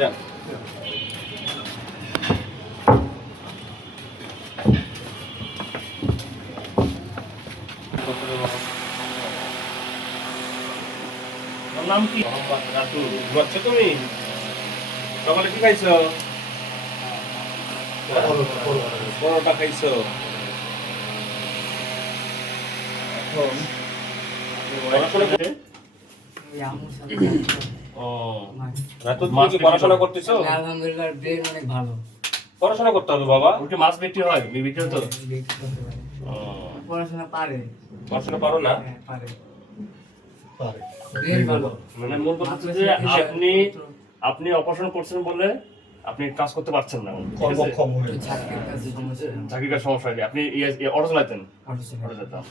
যা নাম কি? ঘুমাচ্ছো তুমি? সকালে কি খাইছো? পরোটা খাইছো? পড়াশোনা করতেছো? আলহামদুলিল্লাহ, ব্রেন অনেক ভালো। পড়াশোনা করতে হবে বাবা। ওটা মাছ বিক্রি হয়, বিক্রি তো পড়াশোনা পারে। পড়াশোনা পারো না? পারে। ব্রেন ভালো। মানে মূল কথা হচ্ছে যে আপনি অপারেশন করছেন বলে আপনি কাজ করতে পারছেন না। কর্মক্ষম হয়ে চাকরির কাজ সমস্যা হয়নি। আপনি অটো চালাতেন? অটো চালাতাম।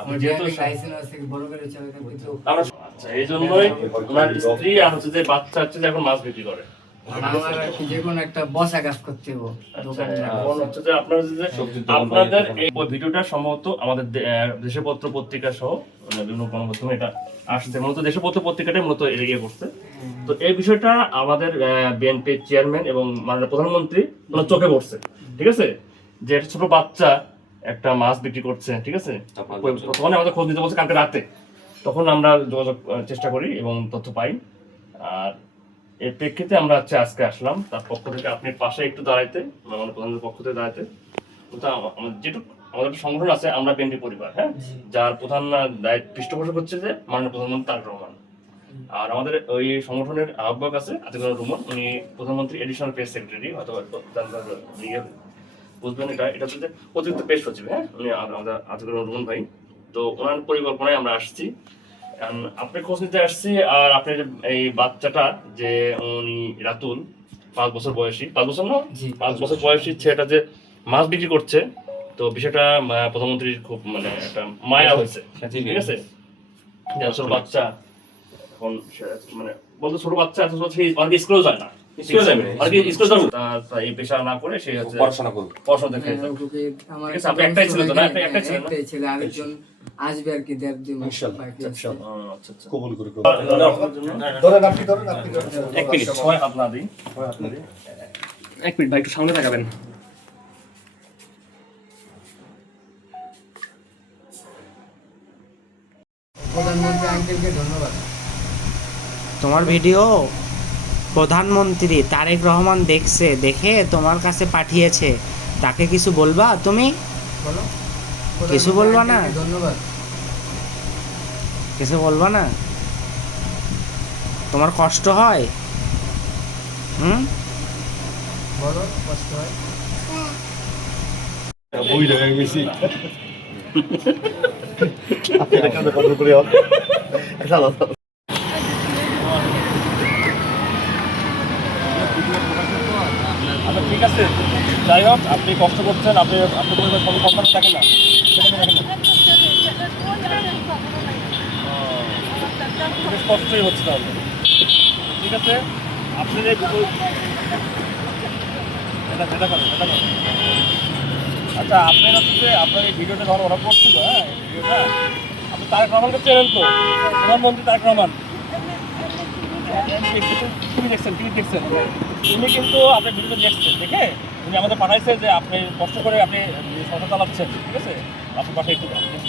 আপনি যেহেতু লাইসেন্স আছে, বড় গাড়ি চালাতেন, কিন্তু আচ্ছা, এই জন্যই ওনার স্ত্রী আর হচ্ছে যে বাচ্চা হচ্ছে যে এখন মাছ বিক্রি করে। আমার আর কি যে কোনো একটা বসা কাজ করতে হবে দোকানে। এখন হচ্ছে যে আপনাদের এই ভিডিওটা সম্ভবত আমাদের দেশের পত্র পত্রিকা সহ বিভিন্ন গণমাধ্যমে এটা আসছে। মূলত দেশের পত্র পত্রিকাটাই মূলত এগিয়ে করছে। তো এই বিষয়টা আমাদের বিএনপির চেয়ারম্যান এবং মাননীয় প্রধানমন্ত্রী ওনার চোখে পড়ছে। ঠিক আছে, যে একটা ছোট বাচ্চা একটা মাছ বিক্রি করছে। ঠিক আছে, প্রথমে আমাদের খোঁজ নিতে বলছে কালকে রাতে। তখন আমরা যোগাযোগ চেষ্টা করি এবং তথ্য পাই। আর এর প্রেক্ষিতে আমরা হচ্ছে আজকে আসলাম তার পক্ষ থেকে আপনি পাশে একটু দাঁড়াইতে, আমাদের প্রধানমন্ত্রীর পক্ষ থেকে দাঁড়াইতে। যেটুকু আমাদের একটা সংগঠন আছে আমরা বিএনপি পরিবার, হ্যাঁ, যার প্রধান পৃষ্ঠপোষক হচ্ছে যে মাননীয় প্রধানমন্ত্রী তারেক রহমান। আর আমাদের ওই সংগঠনের আহ্বায়ক আছে আতিকুর রহমান, উনি প্রধানমন্ত্রী এডিশনাল প্রেস সেক্রেটারি, হয়তো বুঝবেন। এটা হচ্ছে যে অতিরিক্ত প্রেস সচিব, হ্যাঁ, উনি আমাদের আতিকুর রহমান ভাই। তো ওনার পরিকল্পনায় আমরা আসছি, আপনি খোঁজ নিতে আসছি। আর আপনার এই বাচ্চাটা যে উনি রাতুল 5 বছর বয়সী, 5 বছর না, 5 বছর বয়সী ছেলেটা যে মাছ বিক্রি করছে, তো বিষয়টা প্রধানমন্ত্রীর খুব মানে একটা মায়া হয়েছে। ঠিক আছে, ছোট বাচ্চা এখন মানে বলতে ছোট বাচ্চা এত অনেক স্কুল যায় না, এই পেশা না করে সে হচ্ছে পড়াশোনা করবে, পড়াশোনা দেখে। আপনি একটাই ছিল তো না? একটাই ছিল, আরেকজন আসবে আর কি, দেব দিন ইনশাআল্লাহ। আচ্ছা কবুল করে ধরেন আপনি ধরেন। এক মিনিট সময় আপনার দিই, এক মিনিট ভাই, একটু সামনে তাকাবেন। প্রধানমন্ত্রী আঙ্কেলকে ধন্যবাদ। তোমার ভিডিও প্রধানমন্ত্রী তারেক রহমান দেখছে, দেখে তোমার কাছে পাঠিয়েছে। তাকে কিছু বলবা তুমি? বলো। কিছু বলবা না? ধন্যবাদ। কিছু বলবা না? তোমার কষ্ট হয়? বলো, কষ্ট হয়? বই ঢাকায় গেছি আপনাদের কাছে কথা করে হবে। আচ্ছা ঠিক আছে, যাই হোক, আপনি কষ্ট করছেন, আপনি আপনার পরিবার সব সন্তান থাকেন না, সেখানে রাখেন না, বেশ কষ্টই হচ্ছে তাহলে। ঠিক আছে, আপনি আচ্ছা, আপনার হচ্ছে আপনার এই ভিডিওটা যখন ওরা করছিল, হ্যাঁ, ভিডিওটা আপনি তারেক রহমানকে চেনেন তো? প্রধানমন্ত্রী তারেক রহমান টিভি দেখছেন, উনি কিন্তু আপনার ভিডিওটা দেখছেন, দেখে উনি আমাদের পাঠাইছে যে আপনি কষ্ট করে আপনি সংসার চালাচ্ছেন। ঠিক আছে, আপনার পাশে একটু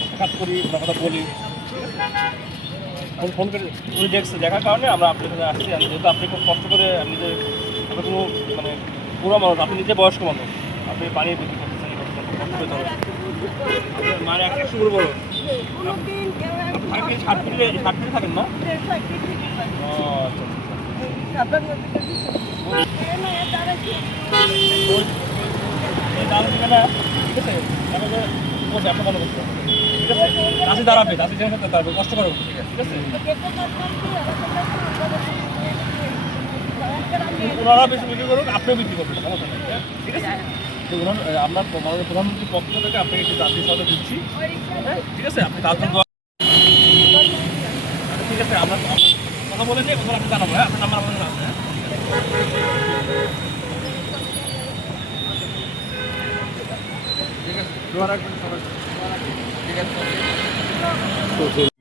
সাক্ষাৎ করি, ওনার কথা বলি। ফোন করে উনি দেখছে, দেখার কারণে আমরা আপনার কাছে আসছি। যেহেতু আপনি খুব কষ্ট করে নিজে, আপনার কোনো মানে পুরো মানুষ, আপনি নিজে বয়স্ক মানুষ, আপনি পানি বিক্রি করতেছেন, কষ্ট পেতে হবে। মায়ের একটা শুরু বলো, আপনি 60 ফিটে থাকেন না? ও আচ্ছা, দাসি দাঁড়াবে, দাসি জেনে দাঁড়াবে, কষ্ট করে। ঠিক আছে, ওনারা বেশি বিক্রি করুন, আপনিও বিক্রি করবেন, সমস্যা নেই। ঠিক আছে, আপনার প্রধানমন্ত্রীর পক্ষ থেকে আপনাকে একটু জাতীয় সহায়তা দিচ্ছি। ঠিক আছে, আপনি তার জন্য ঠিক আছে, আমরা কথা বলে নিয়ে কথা আপনি জানাবো। হ্যাঁ, আপনার নাম্বার আমাদের আছে। ঠিক আছে, ঠিক আছে।